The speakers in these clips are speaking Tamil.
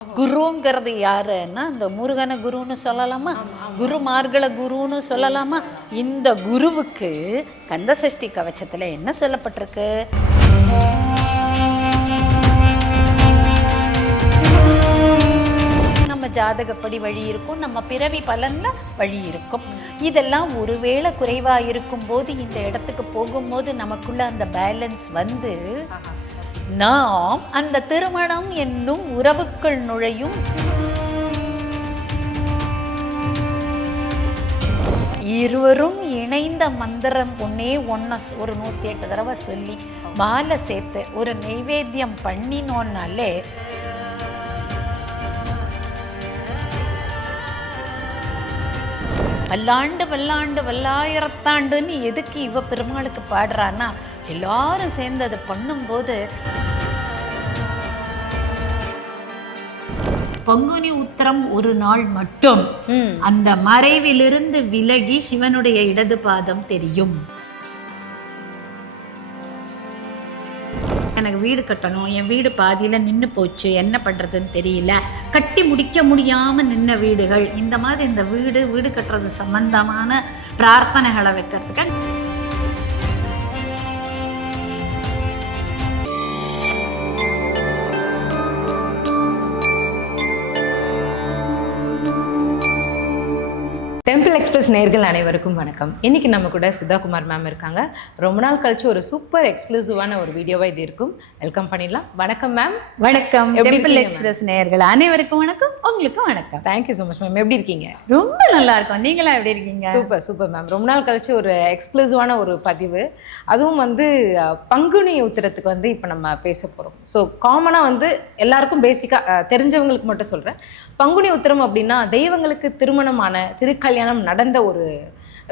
குருங்கிறது யாருன்னா இந்த முருகனை குருன்னு சொல்லலாமா, குருமார்களை குருன்னு சொல்லலாமா. இந்த குருவுக்கு கந்தசஷ்டி கவச்சத்தில் என்ன சொல்லப்பட்டிருக்கு? நம்ம ஜாதகப்படி வழி இருக்கும், நம்ம பிறவி பலன்ல வழி இருக்கும். இதெல்லாம் ஒருவேளை குறைவாக இருக்கும்போது இந்த இடத்துக்கு போகும்போது நமக்குள்ள அந்த பேலன்ஸ் வந்து நாம் அந்த திருமணம் என்னும் உறவுக்குள் நுழையும். இருவரும் இணைந்த மந்திரம் ஒன்னே ஒரு 108 தடவை சொல்லி மாலை சேர்த்து ஒரு நைவேத்தியம் பண்ணினோன்னாலே வல்லாண்டு வல்லாண்டு வல்லாயிரத்தாண்டுன்னு எதுக்கு இவ பெருமாளுக்கு பாடுறான்னா, எல்லாரும் சேர்ந்து அதை பண்ணும்போது பங்குனி உத்திரம் ஒரு நாள் மட்டும் அந்த மறைவிலிருந்து விலகி சிவனுடைய இடது பாதம் தெரியும். எனக்கு வீடு கட்டணும், என் வீடு பாதியில் நின்று போச்சு, என்ன பண்ணுறதுன்னு தெரியல, கட்டி முடிக்க முடியாமல் நின்ன வீடுகள், இந்த மாதிரி இந்த வீடு கட்டுறது சம்பந்தமான பிரார்த்தனைகளை வைக்கிறதுக்கு டெம்பிள் எக்ஸ்பிரஸ் நேயர்கள் அனைவருக்கும் வணக்கம். இன்னைக்கு நம்ம கூட சுதாகுமார் மேம் இருக்காங்க. ரொம்ப நாள் கழிச்சு ஒரு சூப்பர் எக்ஸ்க்ளூசிவான ஒரு வீடியோவா இது இருக்கும். வெல்கம் பண்ணிடலாம். வணக்கம் மேம். வணக்கம். டெம்பிள் எக்ஸ்பிரஸ் நேயர்கள் அனைவருக்கும் வணக்கம். உங்களுக்கும் வணக்கம். Thank you so much ma'am. எப்படி இருக்கீங்க? ரொம்ப நல்லா இருக்கும். நீங்களா எப்படி இருக்கீங்க? Super ma'am. ரொம்ப நாள் கழிச்சு ஒரு எக்ஸ்க்ளூசிவான ஒரு பதிவு, அதுவும் வந்து பங்குனி உத்திரத்துக்கு வந்து இப்போ நம்ம பேச போகிறோம். ஸோ காமனாக வந்து எல்லாருக்கும் பேசிக்காக தெரிஞ்சவங்களுக்கு மட்டும் சொல்கிறேன். பங்குனி உத்திரம் அப்படின்னா தெய்வங்களுக்கு திருமணமான திருக்கல்யாணம் நடந்த ஒரு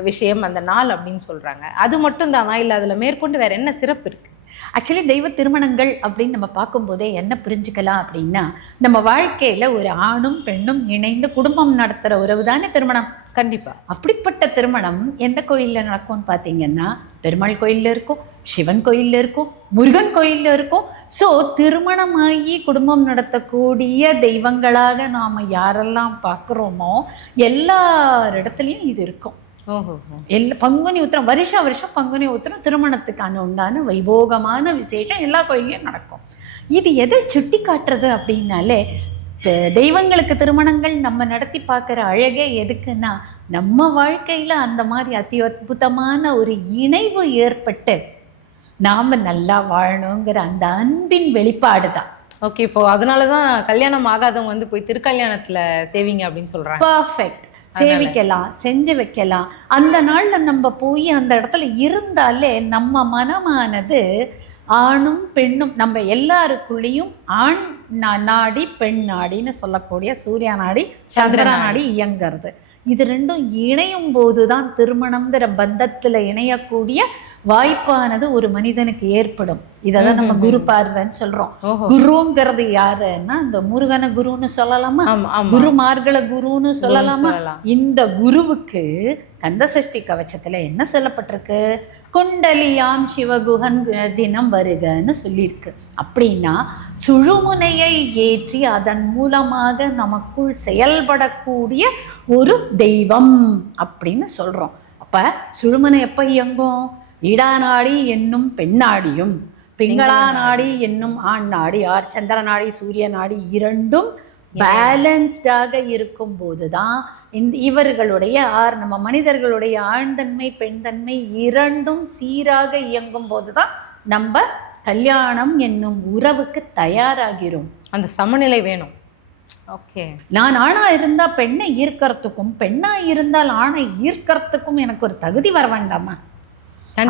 விஷயம் அந்த நாள் அப்படின்னு சொல்கிறாங்க. அது மட்டும் தானா, இல்லை அதில் மேற்கொண்டு வேறு என்ன சிறப்பு இருக்குது? ஆக்சுவலி தெய்வ திருமணங்கள் அப்படின்னு நம்ம பார்க்கும்போதே என்ன புரிஞ்சுக்கலாம் அப்படின்னா, நம்ம வாழ்க்கையில் ஒரு ஆணும் பெண்ணும் இணைந்து குடும்பம் நடத்துகிற உறவு தானே திருமணம். கண்டிப்பாக. அப்படிப்பட்ட திருமணம் எந்த கோயிலில் நடக்கும்னு பார்த்தீங்கன்னா, பெருமாள் கோயிலில் இருக்கும், சிவன் கோயிலில் இருக்கும், முருகன் கோயிலில் இருக்கும். ஸோ திருமணமாகி குடும்பம் நடத்தக்கூடிய தெய்வங்களாக நாம் யாரெல்லாம் பார்க்குறோமோ எல்லார் இடத்துலையும் இது இருக்கும். பங்குனி உத்திரம் வருஷம் பங்குனி உத்திரம் திருமணத்துக்கான உண்டான வைபோகமான விசேஷம் எல்லா கோயிலையும் நடக்கும். இது எதை சுட்டி காட்டுறது அப்படின்னாலே, தெய்வங்களுக்கு திருமணங்கள் நம்ம நடத்தி பார்க்குற அழகே எதுக்குன்னா, நம்ம வாழ்க்கையில் அந்த மாதிரி அற்புதமான ஒரு இணைவு ஏற்பட்டு நாம் நல்லா வாழணுங்கிற அந்த அன்பின் வெளிப்பாடு தான். ஓகே, இப்போ அதனால தான் கல்யாணம் ஆகாதவங்க வந்து போய் திருக்கல்யாணத்தில் சேவிங்க அப்படின்னு சொல்கிறாங்க. பர்ஃபெக்ட். சேவிக்கலாம், செஞ்சு வைக்கலாம். அந்த நாளில் நம்ம போய் அந்த இடத்துல இருந்தாலே நம்ம மனமானது ஆணும் பெண்ணும் நம்ம எல்லாருக்குள்ளேயும் ஆண் நாடி பெண் நாடின்னு சொல்லக்கூடிய சூர்யா நாடி சந்திர நாடி இயங்கிறது. இது ரெண்டும் இணையும் போது தான் திருமணம்ங்கிற பந்தத்தில் இணையக்கூடிய வாய்ப்பானது ஒரு மனிதனுக்கு ஏற்படும். இதெல்லாம் நம்ம குரு பார்வைன்னு சொல்றோம். குருங்கிறது யாருன்னா இந்த முருகனை குருன்னு சொல்லலாமா, குருமார்களை குருன்னு சொல்லலாமா. இந்த குருவுக்கு கந்தசஷ்டி கவச்சத்துல என்ன சொல்லப்பட்டிருக்கு? குண்டலியாம் சிவகுகன் தினம் வருகன்னு சொல்லியிருக்கு. அப்படின்னா சுழுமுனையை ஏற்றி அதன் மூலமாக நமக்குள் செயல்படக்கூடிய ஒரு தெய்வம் அப்படின்னு சொல்றோம். அப்ப சுழுமுனை எப்ப இயங்கும்? இடா நாடி என்னும் பெண்ணாடியும் பிங்களா நாடி என்னும் ஆண் நாடி சந்திர நாடி சூரிய நாடி இரண்டும் பேலன்ஸ்டாக இருக்கும் போதுதான் இவர்களுடைய நம்ம மனிதர்களுடைய ஆண்தன்மை பெண்தன்மை இரண்டும் சீராக இயங்கும் போதுதான் நம்ம கல்யாணம் என்னும் உறவுக்கு தயாராகிறோம். அந்த சமநிலை வேணும். ஓகே, நான் ஆணா இருந்தா பெண்ணை ஈர்க்கறதுக்கும் பெண்ணா இருந்தால் ஆணை ஈர்க்கறதுக்கும் எனக்கு ஒரு தகுதி வர வேண்டாமா?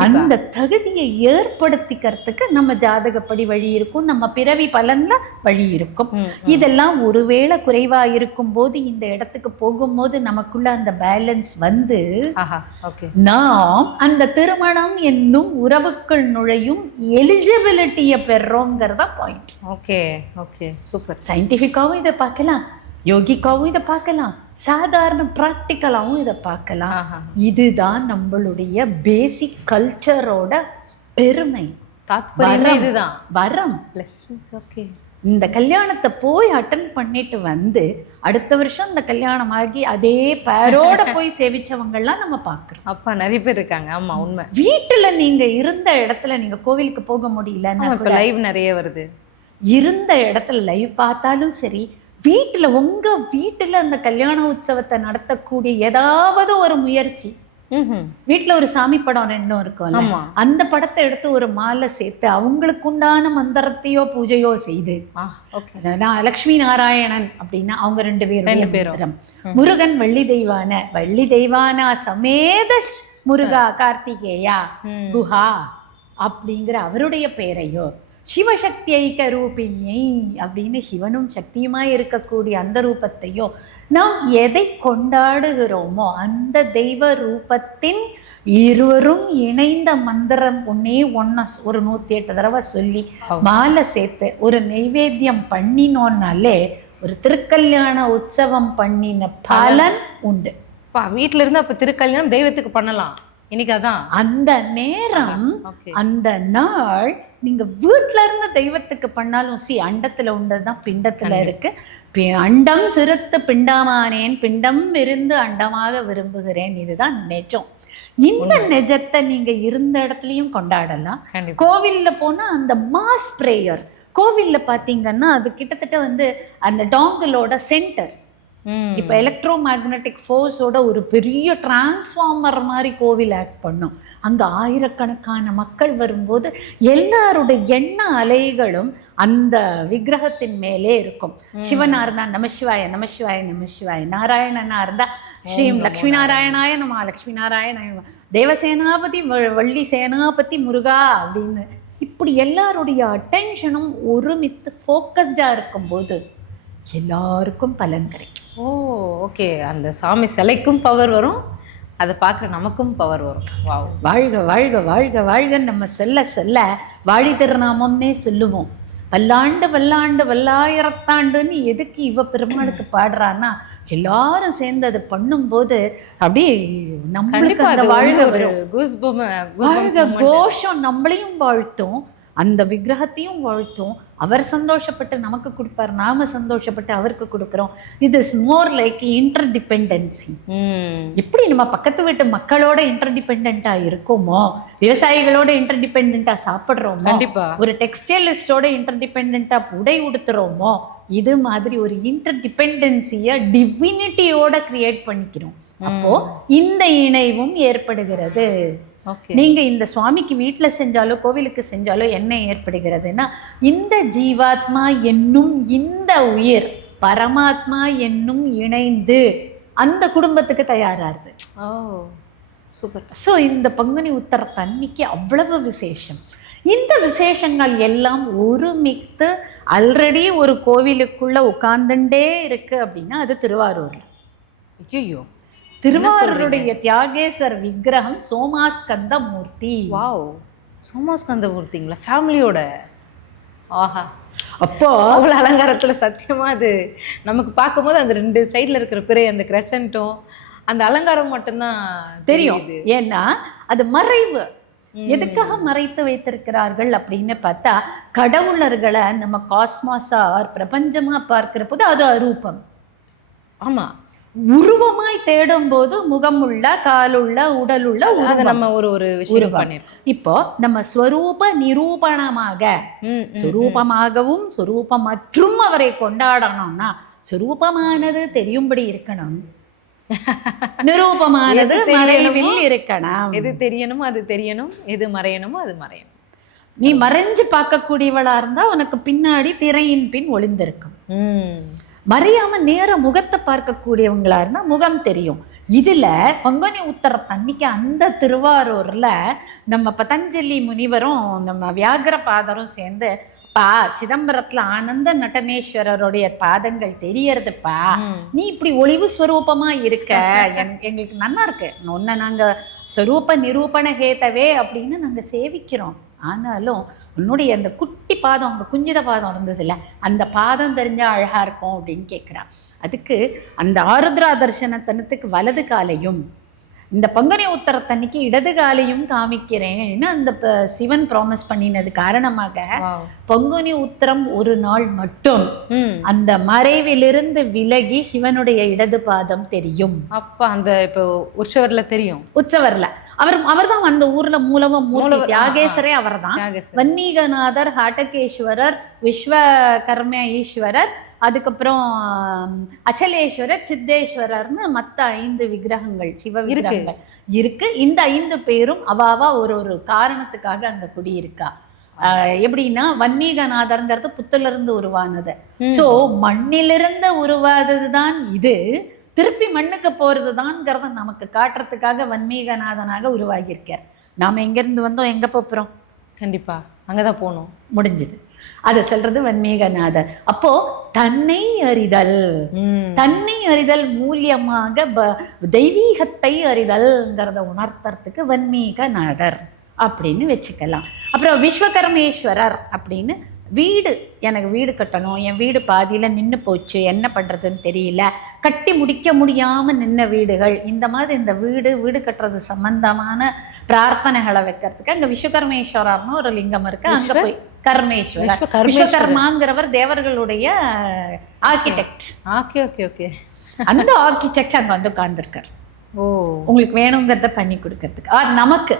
அந்த தகுதியை ஏற்படுத்திக்கிறதுக்கு நம்ம ஜாதகப்படி வழி இருக்கும், நம்ம பிறவி பலன்ல வழி இருக்கும். இதெல்லாம் ஒருவேளை குறைவா இருக்கும் போது இந்த இடத்துக்கு போகும்போது நமக்குள்ள அந்த பேலன்ஸ் வந்து நாம் அந்த திருமணம் என்னும் உறவுக்குள் நுழையும் எலிஜிபிலிட்டியை பெறோங்கிறத பாயிண்ட். Okay okay, super. சயின்டிஃபிக்காவும் இதை பார்க்கலாம், யோகிக்காவும் இதை பார்க்கலாம், சாதாரண ப்ராக்டிக்கலாகவும் இதை பார்க்கலாம். இதுதான் நம்மளுடைய பேசிக் கல்ச்சரோட பெருமை, தாத்பரியமே இதுதான். வரம். ஓகே, இந்த கல்யாணத்தை போய் அட்டன் பண்ணிட்டு வந்து அடுத்த வருஷம் இந்த கல்யாணம் ஆகி அதே பேரோட போய் சேவிச்சவங்கள்லாம் நம்ம பார்க்குறோம். அப்பா நிறைய பேர் இருக்காங்க. ஆமா, உண்மை. வீட்டுல நீங்க இருந்த இடத்துல நீங்க கோவிலுக்கு போக முடியலன்னா இப்போ லைவ் நிறைய வருது. இருந்த இடத்துல லைவ் பார்த்தாலும் சரி, வீட்டுல உங்க வீட்டுல அந்த கல்யாண உற்சவத்தை நடத்தக்கூடிய ஏதாவது ஒரு முயற்சி, வீட்டுல ஒரு சாமி படம் ரெண்டும் இருக்கும், அந்த படத்தை எடுத்து ஒரு மாலை சேர்த்து அவங்களுக்கு உண்டான மந்திரத்தையோ பூஜையோ செய்து, லக்ஷ்மி நாராயணன் அப்படின்னா அவங்க ரெண்டு பேரும், முருகன் வள்ளி தெய்வானா சமேத முருகா கார்த்திகேயா குஹா அப்படிங்கிற அவருடைய பெயரையோ, சிவசக்தி ஐக்க ரூபிணியை அப்படின்னு சிவனும் சக்தியுமாய் இருக்கக்கூடிய அந்த ரூபத்தையோ நாம் எதை கொண்டாடுகிறோமோ அந்த தெய்வ ரூபத்தின் இருவரும் இணைந்த மந்திரம் ஒரு 108 தடவை சொல்லி மாலை சேர்த்து ஒரு நைவேத்தியம் பண்ணினோன்னாலே ஒரு திருக்கல்யாண உற்சவம் பண்ணின பலன் உண்டு. வீட்டுல இருந்து அப்ப திருக்கல்யாணம் தெய்வத்துக்கு பண்ணலாம். இன்னைக்கு அதான் அந்த நேரம், அந்த நாள் நீங்க வீட்டுல இருந்து தெய்வத்துக்கு பண்ணாலும் அண்டத்துல உண்டதுதான் பிண்டத்துல இருக்கு. அண்டம் சிறுத்து பிண்டமானேன், பிண்டம் விருந்து அண்டமாக விரும்புகிறேன். இதுதான் நிஜம். இந்த நிஜத்தை நீங்க இருந்த இடத்துலயும் கொண்டாடலாம். கோவில்ல போனா அந்த மாஸ் பிரேயர், கோவில்ல பாத்தீங்கன்னா அது கிட்டத்தட்ட அந்த டாங்கலோட சென்டர். இப்போ எலக்ட்ரோ மேக்னட்டிக் ஃபோர்ஸோட ஒரு பெரிய டிரான்ஸ்ஃபார்மர் மாதிரி கோவில் ஆக்ட் பண்ணும். அங்கே ஆயிரக்கணக்கான மக்கள் வரும்போது எல்லாருடைய எண்ண அலைகளும் அந்த விக்கிரகத்தின் மேலே இருக்கும். சிவனா இருந்தா நமசிவாய நமசிவாய நமசிவாய, நாராயணனா இருந்தா ஸ்ரீம் லக்ஷ்மி நாராயணாய நம லக்ஷ்மி நாராயணாய நம, தேவசேனாபதி வள்ளி சேனாபதி முருகா அப்படின்னு இப்படி எல்லாருடைய அட்டென்ஷனும் ஒருமித்து ஃபோக்கஸ்டாக இருக்கும்போது எல்லாருக்கும் பலன் கிடைக்கும். ஓகே. அந்த சாமி சிலைக்கும் பவர் வரும், அதை பார்க்க நமக்கும் பவர் வரும். வாழ்க வாழ்க வாழ்க வாழ்கன்னு நம்ம சொல்ல வாழி திருநாமம்னே சொல்லுவோம். பல்லாண்டு வல்லாண்டு வல்லாயிரத்தாண்டுன்னு எதுக்கு இவ பெருமாளுக்கு பாடுறான்னா எல்லாரும் சேர்ந்து அதை பண்ணும்போது அப்படியே நம்மளுக்கு அந்த வாழ்க கோஷம் நம்மளையும் வாழ்த்தும், அந்த விக்கிரகத்தையும் வாழ்த்தும். அவர் சந்தோஷப்பட்டு நமக்கு கொடுப்பார், நாம சந்தோஷப்பட்டு அவருக்கு கொடுக்குறோம். இது இஸ் மோர் லைக் இன்டர்டிபெண்டன்சி. எப்படி நம்ம பக்கத்து வீட்டு மக்களோட இன்டர்டிபெண்டா இருக்கோமோ, விவசாயிகளோட இன்டர்டிபெண்டா சாப்பிட்றோமோ, கண்டிப்பா ஒரு டெக்ஸ்டைலிஸ்டோட இன்டர்டிபெண்டா உடை உடுத்துறோமோ, இது மாதிரி ஒரு இன்டர்டிபெண்டன்சியை டிவினிட்டியோட கிரியேட் பண்ணிக்கிறோம். அப்போ இந்த இணைவும் ஏற்படுகிறது. நீங்க இந்த சுவாமிக்கு வீட்டுல செஞ்சாலோ கோவிலுக்கு செஞ்சாலோ என்ன ஏற்படுகிறதுனா, இந்த ஜீவாத்மா என்னும் இந்த உயிர் பரமாத்மா என்னும் இணைந்து அந்த குடும்பத்துக்கு தயாராகுது. சூப்பர். ஸோ இந்த பங்குனி உத்தரத்தன்னைக்கு அவ்வளவு விசேஷம். இந்த விசேஷங்கள் எல்லாம் ஒருமித்து ஆல்ரெடி ஒரு கோவிலுக்குள்ள உட்கார்ந்துட்டே இருக்கு அப்படின்னா அது திருவாரூர்ல. ஐயோ, திருவாரூருடைய தியாகேஸ்வர் விக்கிரகம் சோமாஸ்கந்த மூர்த்தி. வாவ், சோமாஸ்கந்த மூர்த்திங்களா? ஃபேமிலியோட? ஆஹா, அப்போ அவ்வளோ அலங்காரத்துல சத்தியமா அது நமக்கு பார்க்கும்போது அந்த 2 சைட்ல இருக்கிற பிறை, அந்த கிரெசன்ட்டும் அந்த அலங்காரம் மட்டும்தான் தெரியும். ஏன்னா அது மறைவு. எதுக்காக மறைத்து வைத்திருக்கிறார்கள் அப்படின்னு பார்த்தா, கடவுளர்களை நம்ம காஸ்மாஸா பிரபஞ்சமா பார்க்கிற போது அது அரூபம். ஆமா, உருவமாய் தேடும் போது முகமுள்ள, காலுள்ள, உடலுள்ள, அதை நம்ம ஒரு விஷயம் பண்ணிருக்கோம். இப்போ நம்ம ஸ்வரூப நிரூபணமாக, சுரூபமாகவும் சுரூபமற்றும் அவரை கொண்டாடணும்னா சுரூபமானது தெரியும்படி இருக்கணும், நிரூபமானது மறைவில் இருக்கணும். எது தெரியணுமோ அது தெரியணும், எது மறையணுமோ அது மறையணும். நீ மறைஞ்சு பார்க்கக்கூடியவளா இருந்தா உனக்கு பின்னாடி திரையின் பின் ஒளிந்திருக்கும். மறையாம நேர முகத்தை பார்க்கக்கூடியவங்களா இருந்தா முகம் தெரியும். இதுல பங்குனி உத்தரத்தன்னைக்கு அந்த திருவாரூர்ல நம்ம பதஞ்சலி முனிவரும் நம்ம வியாகரபாதரும் சேர்ந்து, பா சிதம்பரத்துல ஆனந்த நடனேஸ்வரருடைய பாதங்கள் தெரியறதுப்பா, நீ இப்படி ஒளிவு ஸ்வரூபமா இருக்க, எங்களுக்கு நல்லா இருக்கு, ஒன்ன நாங்க ஸ்வரூப நிரூபண கேத்தவே அப்படின்னு நாங்க சேவிக்கிறோம். ஆனாலும் உன்னுடைய அந்த குட்டி பாதம், அங்கே குஞ்சித பாதம் இருந்ததில்ல, அந்த பாதம் தெரிஞ்சால் அழகாக இருக்கும் அப்படின்னு கேட்குறான். அதுக்கு அந்த ஆருத்ரா தர்சனத்தனத்துக்கு வலது காலையும் இந்த பங்குனி உத்தரத்தன்னைக்கு இடது காலையும் காமிக்கிறேன்னு அந்த சிவன் ப்ராமிஸ் பண்ணினது காரணமாக பங்குனி உத்தரம் ஒரு நாள் மட்டும் அந்த மறைவிலிருந்து விலகி சிவனுடைய இடது பாதம் தெரியும். அப்ப அந்த இப்போ உற்சவர்ல தெரியும். உற்சவர்ல அவர் தான் அந்த ஊர்ல மூலமா தியாகேஸ்வரே அவர் தான். வன்மீகநாதர், ஹாட்டகேஸ்வரர், விஸ்வகர்ம ஈஸ்வரர், அதுக்கப்புறம் அச்சலேஸ்வரர், சித்தேஸ்வரர்னு மற்ற 5 விக்கிரகங்கள் சிவ விக்கிரகங்கள் இருக்கு. இந்த 5 பேரும் அவாவா ஒரு காரணத்துக்காக அங்க குடியிருக்கா. எப்படின்னா வன்மீகநாதர்ங்கிறது புத்திலிருந்து உருவானது. சோ மண்ணிலிருந்து உருவாததுதான் இது, திருப்பி மண்ணுக்கு போறதுதான்ங்கிறத நமக்கு காட்டுறதுக்காக வன்மீகநாதனாக உருவாகியிருக்கார். நாம எங்கிருந்து வந்தோம், எங்க போறோம்? கண்டிப்பா அங்கதான் போகணும். முடிஞ்சது. அதை சொல்றது வன்மீகநாதர். அப்போ தன்னை அறிதல் மூலியமாக தெய்வீகத்தை அறிதல்ங்கிறத உணர்த்துறதுக்கு வன்மீகநாதர் அப்படின்னு வச்சுக்கலாம். அப்புறம் விஸ்வகர்மேஸ்வரர் அப்படின்னு எனக்கு வீடு கட்டணும், என் வீடு பாதியில் நின்று போச்சு, என்ன பண்ணுறதுன்னு தெரியல, கட்டி முடிக்க முடியாமல் நின்ன வீடுகள், இந்த மாதிரி இந்த வீடு கட்டுறது சம்பந்தமான பிரார்த்தனைகளை வைக்கிறதுக்கு அங்கே விஸ்வகர்மேஸ்வரர்னு ஒரு லிங்கம் இருக்கு. அங்கே போய் விஸ்வகர்மாங்கிறவர் தேவர்களுடைய ஆர்கிடெக்ட். ஓகே. அந்த ஆர்கிடெக்ட் அங்கே வந்து உட்கார்ந்துருக்கார். உங்களுக்கு வேணுங்கிறத பண்ணி கொடுக்கறதுக்கு, நமக்கு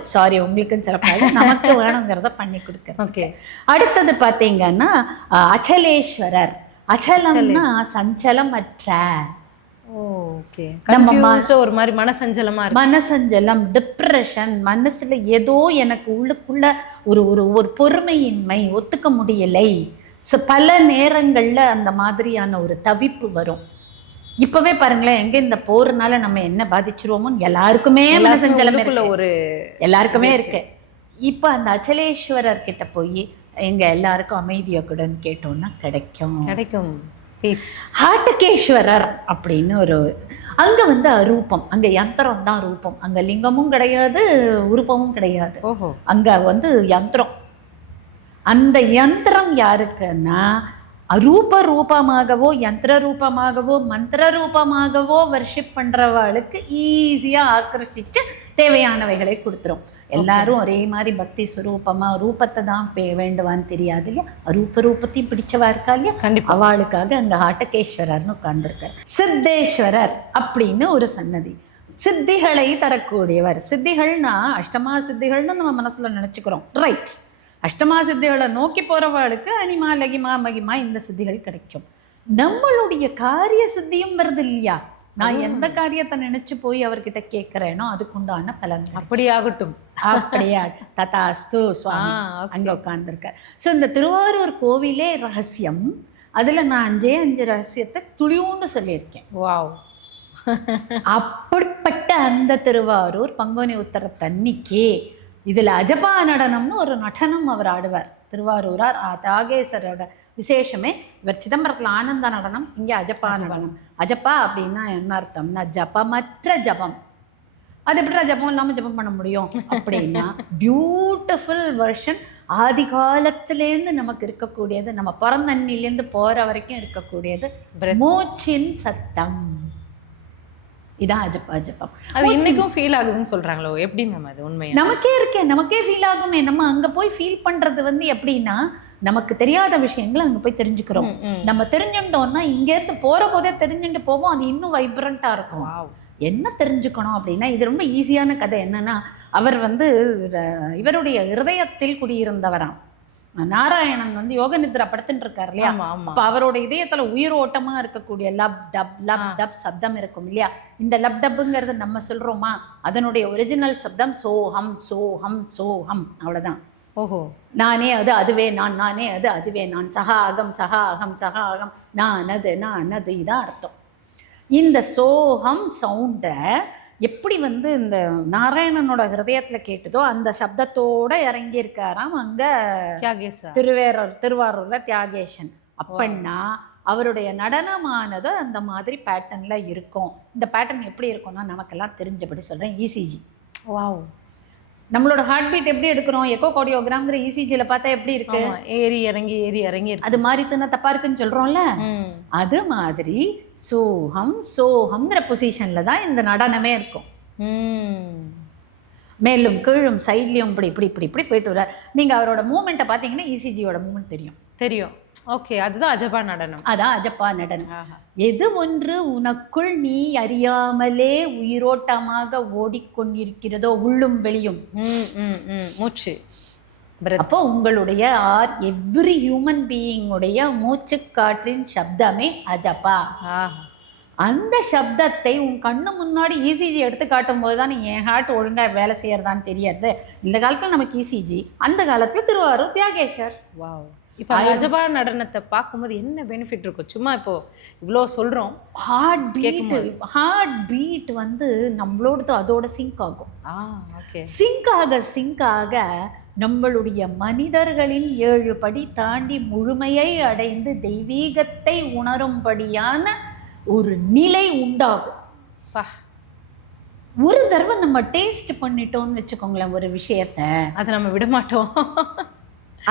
உங்களுக்குன்னு சிறப்பாக நமக்கு வேணுங்கிறத பண்ணி கொடுக்கறது. ஓகே. அடுத்தது பார்த்தீங்கன்னா அச்சலேஸ்வரர். அச்சலம்னா சஞ்சலமற்ற. ஒரு மாதிரி மனசஞ்சலம், டிப்ரெஷன், மனசுல ஏதோ எனக்கு உள்ளுக்குள்ள ஒரு பொறுமையின்மை, ஒத்துக்க முடியலை, பல நேரங்கள்ல அந்த மாதிரியான ஒரு தவிப்பு வரும். இப்பவே பாருங்களேன், எங்க இந்த போறனால நம்ம என்ன பாதிச்சிருவோமோ எல்லாருக்குமே மனசஞ்சலம் எல்லாருக்குமே இருக்கு. இப்ப அந்த அச்சலேஸ்வரர் கிட்ட போய் எங்க எல்லாருக்கும் அமைதியை கூடன்னு கேட்டோம்னா கிடைக்கும். ஹாட்டகேஸ்வரர் அப்படின்னு அங்க வந்து அரூபம், அங்க யந்திரம் தான் ரூபம், அங்க லிங்கமும் கிடையாது, உருப்பமும் கிடையாது. அங்க வந்து யந்திரம். அந்த யந்திரம் யாருக்குன்னா ரூபமாகவோ யந்திர ரூபமாகவோ மந்திர ரூபமாகவோ வர்ஷிப் பண்றவாளுக்கு ஈஸியா ஆக்கிரமிச்சு தேவையானவைகளை கொடுத்துரும். எல்லாரும் ஒரே மாதிரி பக்தி ஸ்வரூபமா ரூபத்தை தான் வேண்டுவான்னு தெரியாது இல்லையா, ரூபத்தையும் பிடிச்சவா இருக்கா இல்லையா, கண்டிப்பா அவளுக்காக அங்க ஹாட்டகேஸ்வரர்னு உட்கார்ந்துருக்கார். சித்தேஸ்வரர் அப்படின்னு ஒரு சன்னதி, சித்திகளை தரக்கூடியவர். சித்திகள்னா அஷ்டமா சித்திகள்னு நம்ம மனசுல நினைச்சுக்கிறோம், ரைட். அஷ்டமா சித்திகளை நோக்கி போறவாளுக்கு அனிமா லகிமா மகிமா இந்த சித்திகள் கிடைக்கும். நம்மளுடைய காரிய சித்தியும் வருது இல்லையா, நான் எந்த காரியத்தை நினைச்சு போய் அவர்கிட்ட கேட்கிறேனோ அதுக்குண்டான பலன் அப்படியாகட்டும். ததாஸ்து சுவாமி அங்க உட்கார்ந்துருக்கார். ஸோ இந்த திருவாரூர் கோவிலே ரகசியம். அதுல நான் 5 ரகசியத்தை துளியோண்டு சொல்லியிருக்கேன். வாவ். அப்படிப்பட்ட அந்த திருவாரூர் பங்குனி உத்தரத்தன்னைக்கே இதுல அஜபா நடனம்னு ஒரு நடனம் அவர் ஆடுவார். திருவாரூரார் தியாகேஸ்வரோட விசேஷமே இவர் சிதம்பரத்துல ஆனந்த நடனம், இங்க அஜப்பா நடனம். அஜப்பா அப்படின்னா என்ன அர்த்தம்னா ஜபமற்ற ஜபம். அது எப்படி ஜபம் இல்லாம ஜபம் பண்ண முடியும் அப்படின்னா பியூட்டிஃபுல் வெர்ஷன். ஆதி காலத்திலேருந்து நமக்கு இருக்கக்கூடியது, நம்ம பிறந்தண்ணிலேருந்து போற வரைக்கும் இருக்கக்கூடியது மூச்சின் சத்தம். இதான் அஜப்பம். அது இன்னைக்கும் ஃபீல் ஆகுதுன்னு சொல்றாங்களோ, எப்படி மேம் அது உண்மை? நமக்கே ஃபீல் ஆகுமே. நம்ம அங்க போய் ஃபீல் பண்றது வந்து எப்படின்னா, நமக்கு தெரியாத விஷயங்களை அங்க போய் தெரிஞ்சுக்கிறோம். நம்ம தெரிஞ்சுட்டோம்னா இங்க இருந்து போற போதே தெரிஞ்சுட்டு போவோம், அது இன்னும் வைப்ரண்டா இருக்கும். என்ன தெரிஞ்சுக்கணும் அப்படின்னா, இது ரொம்ப ஈஸியான கதை. என்னன்னா, அவர் வந்து இவருடைய இருதயத்தில் குடியிருந்தவராம். நாராயணன் வந்து யோக நித்ரா படுத்துட்டு இருக்காரு இல்லையா, அப்ப அவரோட இதயத்துல உயிரோட்டமா இருக்கக்கூடிய லப் டப் சப்தம் இருக்கும் இல்லையா. இந்த லப் டப்புங்கிறது நம்ம சொல்றோமா, அதனுடைய ஒரிஜினல் சப்தம் சோஹம் சோஹம் சோஹம், அவ்வளவுதான். நானே அது அதுவே நான், நானே அது அதுவே நான், சகா அகம் சகா அகம் சகா அகம், நான் அது இதான் அர்த்தம். இந்த சோஹம் சவுண்ட எப்படி வந்து இந்த நாராயணனோட ஹிருதயத்துல கேட்டதோ அந்த சப்தத்தோட இறங்கி இருக்காராம் அங்க திருவாரூர்ல தியாகேசன். அப்படின்னா அவருடைய நடனமானது அந்த மாதிரி பேட்டர்ன்ல இருக்கும். இந்த பேட்டர்ன் எப்படி இருக்கும்னா, நமக்கெல்லாம் தெரிஞ்சபடி சொல்றேன், இசிஜி. வாவ். நம்மளோட ஹார்ட் பீட் எப்படி எடுக்கிறோம், எக்கோ கார்டியோகிராம்ங்கிற இசிஜில பார்த்தா எப்படி இருக்கு, ஏறி இறங்கி அது மாதிரி தானே தப்பா இருக்குன்னு சொல்றோம்ல. அது மாதிரி சோஹம்ங்கிற பொசிஷன்ல தான் இந்த நடனமே இருக்கும். மேலும் கீழும் சைட்லையும் இப்படி இப்படி இப்படி இப்படி போயிட்டு வர்றார். நீங்கள் அவரோட மூமெண்ட்டை பார்த்தீங்கன்னா இசிஜியோட மூமெண்ட் தெரியும். ஓகே, அதுதான் அஜப்பா நடனம். அதான் அஜப்பா நடனம். எது ஒன்று உனக்குள் நீ அறியாமலே உயிரோட்டமாக ஓடிக்கொண்டிருக்கிறதோ உள்ளும் வெளியும், மூச்சு. அப்போ உங்களுடைய எவ்ரி ஹியூமன் பீயிங்குடைய மூச்சு காற்றின் சப்தமே அஜப்பா. அந்த சப்தத்தை உன் கண்ணு முன்னாடி இசிஜி எடுத்து காட்டும் போது தான் என் ஹார்ட் ஒழுங்காக வேலை செய்யறதான்னு தெரியாது. இந்த காலத்தில் நமக்கு இசிஜி, அந்த காலத்தில் திருவாரூர் தியாகேஷர். வாவ். இப்போ அஜப்பா நடனத்தை பார்க்கும்போது என்ன பெனிஃபிட் இருக்கும்? சும்மா இப்போ இவ்வளோ சொல்கிறோம், ஹார்ட் பீட் வந்து நம்மளோடது அதோட சிங்க் ஆகும். ஓகே. சிங்க் ஆக நம்மளுடைய மனிதர்களின் 7 படி தாண்டி முழுமையை அடைந்து தெய்வீகத்தை உணரும்படியான ஒரு நிலை உண்டாகும். ஒரு தடவை நம்ம டேஸ்ட் பண்ணிட்டோம்னு வச்சுக்கோங்களேன் ஒரு விஷயத்த, அதை நம்ம விட மாட்டோம்.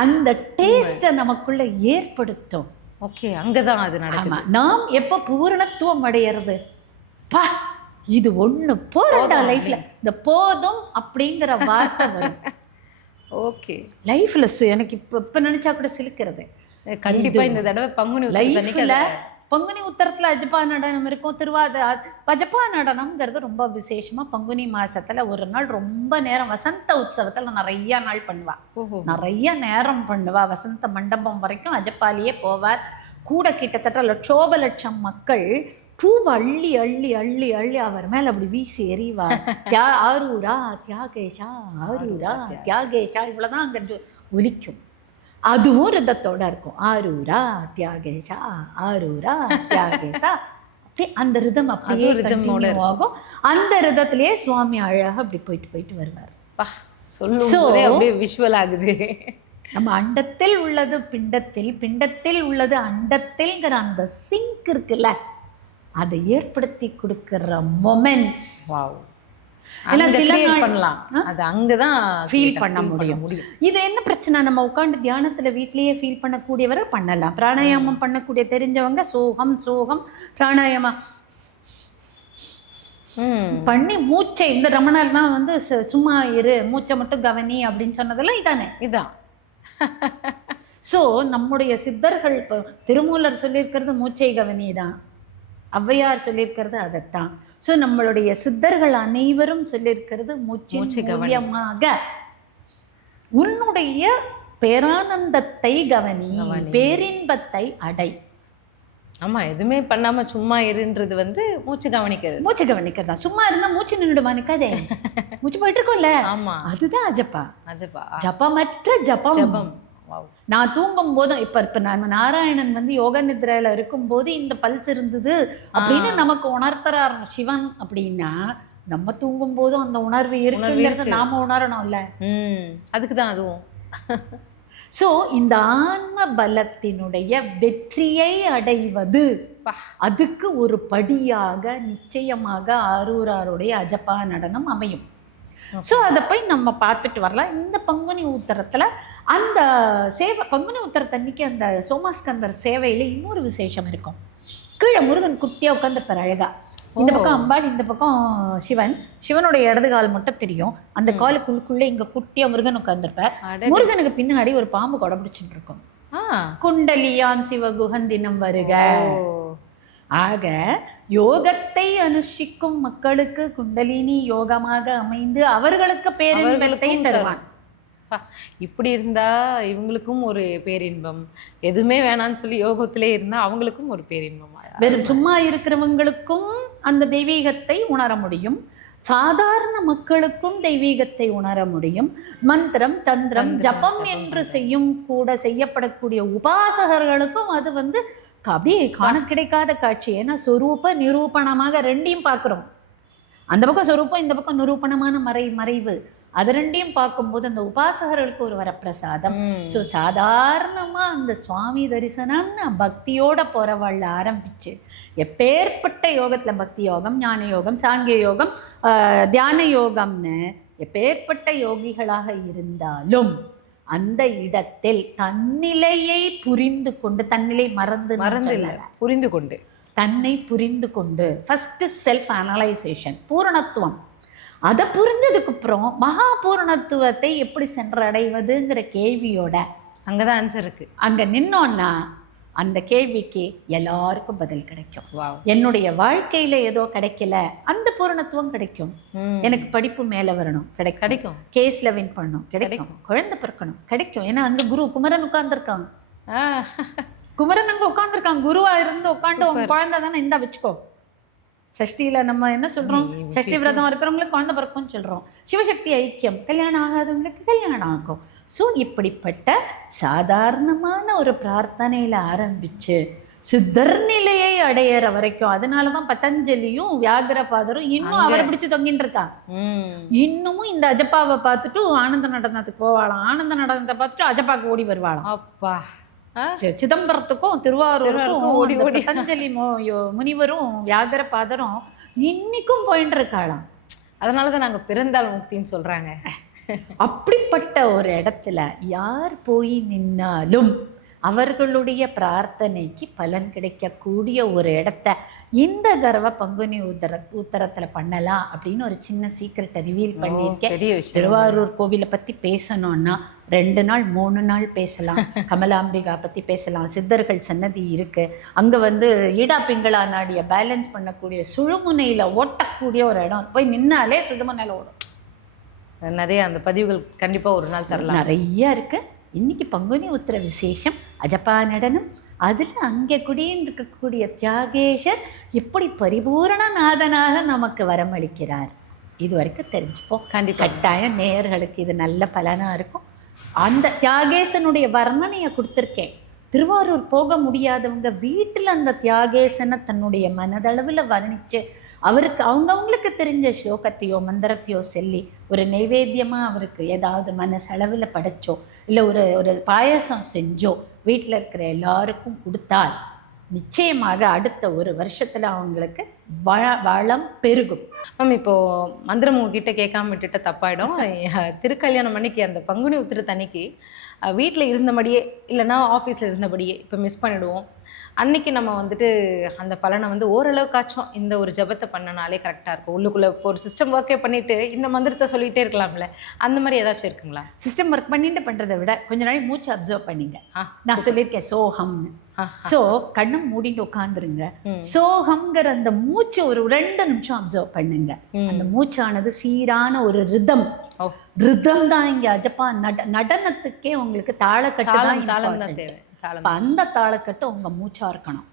அந்த டேஸ்ட்டை நமக்குள்ள ஏற்படுத்தும். ஓகே, அங்கதான் அது நடக்கும். நாம் எப்போ பூரணத்துவம் அடையிறது, பா இது ஒண்ணு போறடா லைஃப்ல, இந்த போதும் அப்படிங்கிற வார்த்தை வரும். ஓகே, லைஃப்ல எனக்கு இப்ப நினைச்சா கூட சிலுக்கிறது. கண்டிப்பா இந்த தடவை பங்குனி உத்தரத்துல அஜப்பா நடனம் இருக்கும். அஜப்பா நடனம்ங்கிறது ரொம்ப விசேஷமா பங்குனி மாசத்துல ஒரு நாள் ரொம்ப நேரம் வசந்த உற்சவத்துல நிறைய நாள் பண்ணுவா. நிறைய நேரம் பண்ணுவா. வசந்த மண்டபம் வரைக்கும் அஜப்பாலேயே போவார். கூட கிட்டத்தட்ட லட்சோபலட்சம் மக்கள் பூவை அள்ளி அள்ளி அள்ளி அள்ளி அவர் மேல அப்படி வீசி எறிவா. ஆரூரா தியாகேஷா, ஆரூரா தியாகேஷா, இவ்வளவுதான் அங்க ஒலிக்கும். அதுவும் ரிதத்தோட இருக்கும். ஆரூரா தியாகேஷா, ஆரூரா தியாகேஷா, அப்படி அந்த ரிதம் அப்படியே ஆகும். அந்த ரிதத்திலேயே சுவாமி அழகா அப்படி போயிட்டு போயிட்டு வருவார். அப்படியே விஷுவல் ஆகுது. நம்ம அண்டத்தில் உள்ளது பிண்டத்தில், பிண்டத்தில் உள்ளது அண்டத்தில்ங்கிற அந்த சிங்க் இருக்குல்ல, அதை ஏற்படுத்தி கொடுக்கிற மொமெண்ட்ஸ். பண்ணலாம், அது அங்கதான் ஃபீல் பண்ண முடியும். இது என்ன பிரச்சனை, நம்ம உட்காந்து தியானத்துல வீட்லயே ஃபீல் பண்ணக்கூடியவரை பண்ணலாம். பிராணாயாமம் பண்ணக்கூடிய தெரிஞ்சவங்க சோகம் சோகம் பிராணாயாமம் பண்ணி மூச்சை, இந்த ரமணர்லாம் வந்து சும்மா இரு மூச்சை மட்டும் கவனி அப்படின்னு சொன்னதெல்லாம் இதான். ஸோ நம்முடைய சித்தர்கள் இப்போ திருமூலர் சொல்லியிருக்கிறது மூச்சை கவனி தான், ஔவையார் சொல்லியிருக்கிறது அதைத்தான். ஸோ நம்மளுடைய சித்தர்கள் அனைவரும் சொல்லியிருக்கிறது மூச்சின் மூலியமாக உன்னுடைய பேரானந்தத்தை கவனி, பேரின்பத்தை அடை. ஆமா, எதுவுமே பண்ணாம சும்மா இருன்றது வந்து மூச்சு கவனிக்கிறது தான். சும்மா இருந்தா மூச்சு நின்றுடுமா? நிக்காதே, மூச்சு போயிட்டு இருக்கோம்ல. ஆமா, அதுதான் அஜப்பா. ஜபமற்ற ஜபம். நான் தூங்கும் போதும் இப்ப நான் நாராயணன் வந்து யோக நித்ரையில இருக்கும் போது இந்த பல்ஸ் இருந்தது அப்படின்னு நமக்கு உணர்த்துறாரு சிவன் அப்படின்னா, நம்ம தூங்கும் போதும் அந்த உணர்வு இருக்குங்கிறது நாம உணரணும்ல. அதுக்குதான் அதுவும். ஸோ இந்த ஆன்ம பலத்தினுடைய வெற்றியை அடைவது, அதுக்கு ஒரு படியாக நிச்சயமாக ஆரூராருடைய அஜப்பா நடனம் அமையும். ஸோ அதை போய் நம்ம பார்த்துட்டு வரலாம். இந்த பங்குனி உத்தரத்தில் அந்த பங்குனி உத்தரத்தன்னைக்கு அந்த சோமாஸ்கந்தர் சேவையில் இன்னொரு விசேஷம் இருக்கும். கீழே முருகன் குட்டியாக உட்காந்துருப்பார் அழகா. இந்த பக்கம் அம்பாள், இந்த பக்கம் சிவனுடைய இடது கால் மட்டும் தெரியும். அந்த காலுக்குள்ளுக்குள்ளே இங்கே குட்டியாக முருகன் உட்காந்துருப்பார். முருகனுக்கு பின்னாடி ஒரு பாம்பு கொடை பிடிச்சிட்டு இருக்கும். குண்டலியாம் சிவகுகந்தினம் வருக. ஆக யோகத்தை அனுஷ்டிக்கும் மக்களுக்கு குண்டலினி யோகமாக அமைந்து அவர்களுக்கு பேரின்பத்தை தருவான். இப்படி இருந்தா இவங்களுக்கும் ஒரு பேரின்பம், எதுவுமே வேணான்னு சொல்லி யோகத்திலே இருந்தா அவங்களுக்கும் ஒரு பேரின்பம். வெறும் சும்மா இருக்கிறவங்களுக்கும் அந்த தெய்வீகத்தை உணர முடியும், சாதாரண மக்களுக்கும் தெய்வீகத்தை உணர முடியும். மந்திரம் தந்திரம் ஜபம் என்று செய்யப்படக்கூடிய உபாசகர்களுக்கும் அது வந்து அப்படியே காண கிடைக்காத காட்சி. ஏன்னா சொரூப நிரூபணமாக ரெண்டையும் பார்க்குறோம். அந்த பக்கம் சொரூபம், இந்த பக்கம் நிரூபணமான மறைவு, அது ரெண்டையும் பார்க்கும்போது அந்த உபாசகர்களுக்கு ஒரு வரப்பிரசாதம். ஸோ சாதாரணமாக அந்த சுவாமி தரிசனம்னு பக்தியோட போகிறவாள் ஆரம்பிச்சு எப்பேற்பட்ட யோகத்தில் பக்தி யோகம், ஞான யோகம், சாங்கிய யோகம், தியான யோகம்னு எப்பேற்பட்ட யோகிகளாக இருந்தாலும் அந்த இடத்தில் தன்னிலையை புரிந்து கொண்டு, தன்னிலை தன்னை புரிந்து கொண்டு ஃபர்ஸ்ட் செல்ஃப் அனலைசேஷன், பூரணத்துவம். அதை புரிஞ்சதுக்கு அப்புறம் மகா பூரணத்துவத்தை எப்படி சென்றடைவதுங்கிற கேள்வியோட அங்கதான் ஆன்சர் இருக்கு. அங்க நின்னோன்னா அந்த கேள்விக்கு எல்லாருக்கும் பதில் கிடைக்கும். வாவ். என்னுடைய வாழ்க்கையில ஏதோ கிடைக்கல, அந்த பூரணத்துவம் கிடைக்கும். எனக்கு படிப்பு மேல வரணும், கிடைக்கும். கேஸ்ல வின் பண்ணணும், கிடைக்கும். குழந்தை பிறக்கணும், கிடைக்கும். ஏன்னா அங்க குரு குமரன் உட்கார்ந்துருக்காங்க. குமரன் அங்க உட்கார்ந்துருக்காங்க. குருவா இருந்து உட்காந்து உங்க குழந்தை தானே இந்தா வச்சுக்கோ. சஷ்டியில நம்ம என்ன சொல்றோம், சஷ்டி விரதம் இருக்கிறவங்களுக்கு குழந்தை பிறக்கும்னு சொல்றோம். சிவசக்தி ஐக்கியம், கல்யாணம் ஆகாதவங்களுக்கு கல்யாணம் ஆகும். ஸோ இப்படிப்பட்ட சாதாரணமான ஒரு பிரார்த்தனையில ஆரம்பிச்சு சித்தர் நிலையை அடையிற வரைக்கும், அதனாலதான் பதஞ்சலியும் வியாகரபாதரும் இன்னும் அவரை பிடிச்சு தொங்கின்னு இருக்கா. இன்னமும் இந்த அஜப்பாவை பார்த்துட்டு ஆனந்த நடனத்துக்கு போவாளாம், ஆனந்த நடனத்தை பார்த்துட்டு அஜப்பாக்கு ஓடி வருவாளாம். அப்பா. சிதம்பரத்துக்கும் திருவாரூருக்கும் ஓடி ஓடி பதஞ்சலி முனிவரும் வியாகரபாதரும் இன்னைக்கும் போயிட்டு இருக்காளாம். அதனாலதான் நாங்க பிறந்தால் முக்தின்னு சொல்றாங்க. அப்படிப்பட்ட ஒரு இடத்துல யார் போய் நின்னாலும் அவர்களுடைய பிரார்த்தனைக்கு பலன் கிடைக்கக்கூடிய ஒரு இடத்த இந்த தடவை பங்குனி உத்தரத்துல பண்ணலாம் அப்படின்னு ஒரு சின்ன சீக்கிரட்டை ரிவீல் பண்ணியிருக்கேன். திருவாரூர் கோவிலை பத்தி பேசணும்னா 2 நாள் 3 நாள் பேசலாம். கமலாம்பிகா பத்தி பேசலாம். சித்தர்கள் சன்னதி இருக்கு. அங்க ஈடா பிங்களா நாடிய பேலன்ஸ் பண்ணக்கூடிய சுழுமுனையில ஓட்டக்கூடிய ஒரு இடம். போய் நின்னாலே சுழுமுனையில ஓடும். நிறைய அந்த பதிவுகள் கண்டிப்பா ஒரு நாள் தரலாம். நிறைய இருக்கு. இன்னைக்கு பங்குனி உத்திர விசேஷம், அஜப்பா நடனம். அதில் அங்கே குடியின் இருக்கக்கூடிய தியாகேஷர் எப்படி பரிபூரண நாதனாக நமக்கு வரமளிக்கிறார், இது வரைக்கும் தெரிஞ்சுப்போம். கட்டாயம் நேயர்களுக்கு இது நல்ல பலனாக இருக்கும். அந்த தியாகேசனுடைய வர்ணனையை கொடுத்துருக்கேன். திருவாரூர் போக முடியாதவங்க வீட்டில் அந்த தியாகேசனை தன்னுடைய மனதளவில் வர்ணித்து அவருக்கு அவங்கவுங்களுக்கு தெரிஞ்ச ஸ்லோகத்தையோ மந்திரத்தையோ சொல்லி ஒரு நைவேத்தியமாக அவருக்கு ஏதாவது மனசளவில் படைச்சோ இல்லை ஒரு பாயசம் செஞ்சோ வீட்டில் இருக்கிற எல்லாருக்கும் கொடுத்தால் நிச்சயமாக அடுத்த ஒரு வருஷத்தில் அவங்களுக்கு வளம் பெருகும். மேம், இப்போது மந்திரம் உங்ககிட்ட கேட்காம விட்டுட்ட தப்பாயிடும். திருக்கல்யாணம் அன்னைக்கு அந்த பங்குனி உத்திரத்தன்னைக்கு வீட்டில் இருந்தபடியே இல்லைன்னா ஆஃபீஸில் இருந்தபடியே இப்போ மிஸ் பண்ணிவிடுவோம். அன்னைக்கு நம்ம அந்த பலனை ஓரளவுக்காச்சும் இந்த ஒரு ஜபத்தை பண்ணனாலே கரெக்டாக இருக்கும். உள்ளுக்குள்ளே இப்போ ஒரு சிஸ்டம் ஒர்க்கே பண்ணிவிட்டு இந்த மந்திரத்தை சொல்லிகிட்டே இருக்கலாம்ல, அந்த மாதிரி ஏதாச்சும் இருக்குங்களா? சிஸ்டம் ஒர்க் பண்ணிட்டு பண்ணுறதை விட கொஞ்ச நாள் மூச்சு அப்சர்வ் பண்ணிங்க. நான் சொல்லியிருக்கேன் சோஹம்னு. ஸோ கண்ணை மூடிட்டு உட்காந்துருங்க. சோஹம்ங்கிற அந்த மூச்சு ஒரு 2 நிமிஷம் அப்சர்வ் பண்ணுங்க. அந்த மூச்சானது சீரான ஒரு ரிதம் தான் இங்கே அஜப்பா நடனத்துக்கே உங்களுக்கு தாளக்கட்டு தான் தேவை. அந்த தாளக்கட்டு உங்க மூச்சா இருக்கணும்.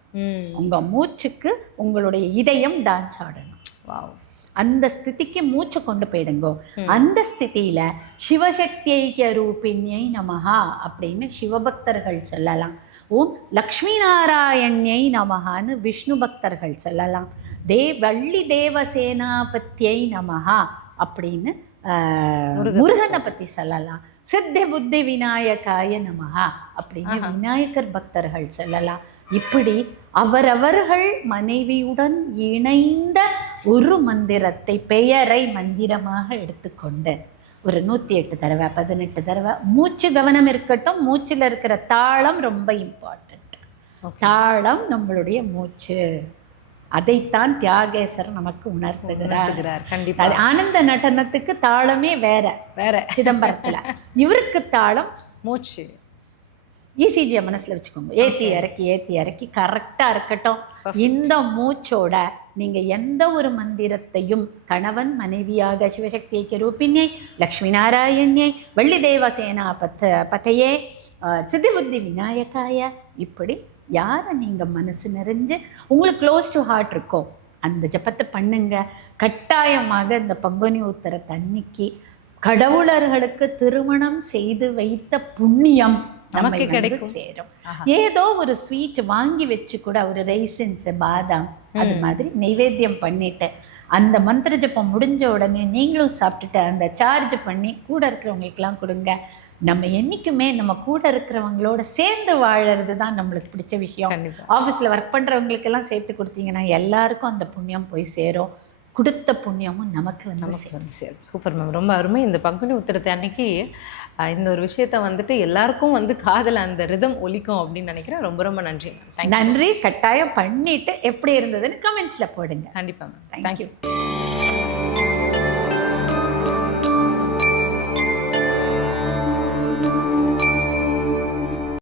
உங்க மூச்சுக்கு உங்களுடைய இதயம் டான்ஸ் ஆடணும். அந்த ஸ்திதிக்கு மூச்சை கொண்டு போயிடுங்கோ. அந்த ஸ்திதியில சிவசக்தி ஐக்கிய ரூபிணியை நமஹா அப்படின்னு சிவபக்தர்கள் சொல்லலாம். ஓம் லக்ஷ்மி நாராயணியை நமஹான்னு விஷ்ணு பக்தர்கள் சொல்லலாம். வள்ளி தேவசேனாபத்தியை நமஹா அப்படின்னு முருகனை பத்தி சொல்லலாம். சித்தி புத்தி விநாயகாய நமஹா அப்படின்னு விநாயகர் பக்தர்கள் சொல்லலாம். இப்படி அவரவர்கள் மனைவியுடன் இணைந்த ஒரு மந்திரத்தை பெயரை மந்திரமாக எடுத்துக்கொண்டு ஒரு 108 தடவை 18 தடவை மூச்சு கவனம் இருக்கட்டும். மூச்சில் இருக்கிற தாளம் ரொம்ப இம்பார்ட்டண்ட். தாளம் நம்மளுடைய மூச்சு. அதைத்தான் தியாகேசர் நமக்கு உணர்த்துகிறார். கண்டிப்பா ஆனந்த நடனத்துக்கு தாளமே வேற சிதம்பரத்துல. இவருக்கு தாளம் மூச்சு. ஈசிஜியை மனசுல வச்சுக்கோங்க. ஏத்தி இறக்கி கரெக்டா இருக்கட்டும். இந்த மூச்சோட நீங்க எந்த ஒரு மந்திரத்தையும் கணவன் மனைவியாக சிவசக்தி ஐக்கிய ரூபிணியை, லக்ஷ்மி நாராயணியை, வள்ளி தேவசேனா பதையே, சித்தி புத்தி விநாயகாய, இப்படி யாரை நீங்கள் மனசு நிறைஞ்சு உங்களுக்கு க்ளோஸ் டு ஹார்ட் இருக்கோ அந்த ஜபத்தை பண்ணுங்க. கட்டாயமாக இந்த பங்குனி உத்தர தண்ணிக்கு கடவுளர்களுக்கு திருமணம் செய்து வைத்த புண்ணியம் நமக்கு கிடைக்கும், சேரும். ஏதோ ஒரு ஸ்வீட் வாங்கி வச்சு கூட ஒரு ரைசன்ஸ் பாதாம் அது மாதிரி நைவேத்தியம் பண்ணிட்டு அந்த மந்திர ஜபம் முடிஞ்ச உடனே நீங்களும் சாப்பிட்டுட்டு அந்த சார்ஜ் பண்ணி கூட இருக்கிறவங்களுக்கெல்லாம் கொடுங்க. நம்ம என்றைக்குமே நம்ம கூட இருக்கிறவங்களோட சேர்ந்து வாழறது தான் நம்மளுக்கு பிடிச்ச விஷயம். ஆஃபீஸில் ஒர்க் பண்ணுறவங்களுக்கெல்லாம் சேர்த்து கொடுத்தீங்கன்னா எல்லாருக்கும் அந்த புண்ணியம் போய் சேரும். கொடுத்த புண்ணியமும் நமக்கு வந்து சேரும். சூப்பர் மேம், ரொம்ப அருமை. இந்த பங்குனி உத்திரத்தை அன்னைக்கு இந்த ஒரு விஷயத்த எல்லாருக்கும் காதில் அந்த ரிதம் ஒலிக்கும் அப்படின்னு நினைக்கிறேன். ரொம்ப ரொம்ப நன்றி மேம். நன்றி. கட்டாயம் பண்ணிட்டு எப்படி இருந்ததுன்னு கமெண்ட்ஸில் போடுங்க. கண்டிப்பாக மேம். தேங்க்யூ.